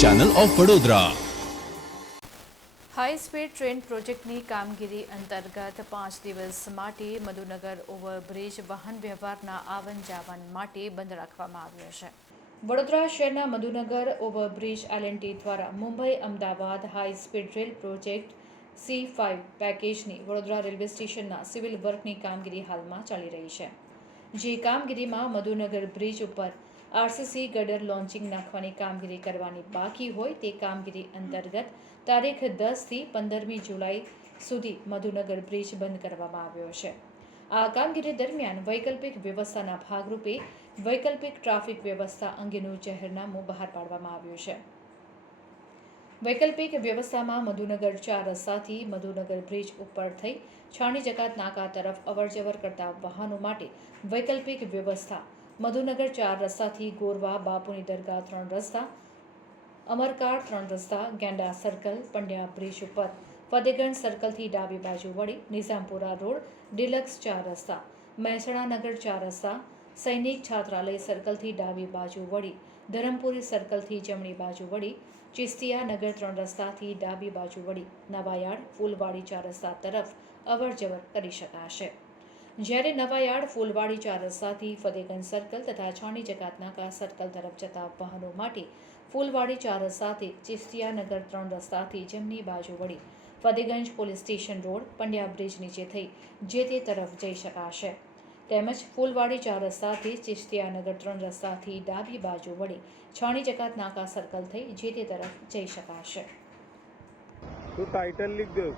Channel of Vadodara high speed train પ્રોજેક્ટની કામગીરી અંતર્ગત પાંચ દિવસ માટે મધુનગર ઓવરબ્રિજ વાહન વ્યવહારના આવન જાવન માટે બંધ રાખવામાં આવ્યો છે. વડોદરા શહેરના Madhunagar overbridge L N T દ્વારા Mumbai, Ahmedabad high speed rail project C five પેકેજની વડોદરા રેલવે સ્ટેશનના સિવિલ વર્કની કામગીરી હાલમાં ચાલી રહી છે. જે કામગીરીમાં મધુનગર બ્રિજ ઉપર આરસીસી ગડર લોન્ચિંગ નાખવાની કામગીરી કરવાની બાકી હોય તે કામગીરી અંતર્ગત તારીખ દસથી પંદરમી જુલાઈ સુધી મધુનગર બ્રિજ બંધ કરવામાં આવ્યો છે. આ કામગીરી દરમિયાન વૈકલ્પિક વ્યવસ્થાના ભાગરૂપે વૈકલ્પિક ટ્રાફિક વ્યવસ્થા અંગેનું જાહેરનામું બહાર પાડવામાં આવ્યું છે. વૈકલ્પિક વ્યવસ્થામાં મધુનગર ચાર રસ્તાથી મધુનગર બ્રિજ ઉપર થઈ છાણી જકાત નાકા તરફ અવરજવર કરતા વાહનો માટે વૈકલ્પિક વ્યવસ્થા મધુનગર ચાર રસ્તાથી ગોરવા, બાપુની દરગાહ ત્રણ રસ્તા, અમરકાળ ત્રણ રસ્તા, ગેંડા સર્કલ, પંડ્યા બ્રિજ ઉપર. ફતેગંજ સર્કલથી ડાબી બાજુ વળી નિઝામપુરા રોડ, ડિલક્સ ચાર રસ્તા, મહેસાણા નગર ચાર રસ્તા, સૈનિક છાત્રાલય સર્કલથી ડાબી બાજુ વળી, ધરમપુરી સર્કલથી જમણી બાજુ વળી, ચિસ્તિયા નગર ત્રણ રસ્તાથી ડાબી બાજુ વળી નવાયાર્ડ ફૂલવાડી ચાર રસ્તા તરફ અવર જવર કરી શકાશે. જ્યારે નવાયાર્ડ ફૂલવાડી ચાર રસ્તાથી ફતેગંજ સર્કલ તથા છાણી જકાતનાકા સર્કલ તરફ જતા વાહનો માટે ફૂલવાડી ચાર રસ્તાથી ચિસ્તિયાનગર ત્રણ રસ્તાથી જમની બાજુ વળી Fatehganj police station road Pandya bridge નીચે થઈ જે તે તરફ જઈ શકાશે. તેમજ ફૂલવાડી ચાર રસ્તાથી ચિસ્તિયાનગર ત્રણ રસ્તાથી ડાબી બાજુ વળી છાણી જકાત નાકા સર્કલ થઈ જે તે તરફ જઈ શકાશે. તો ટાઇટલ ગયો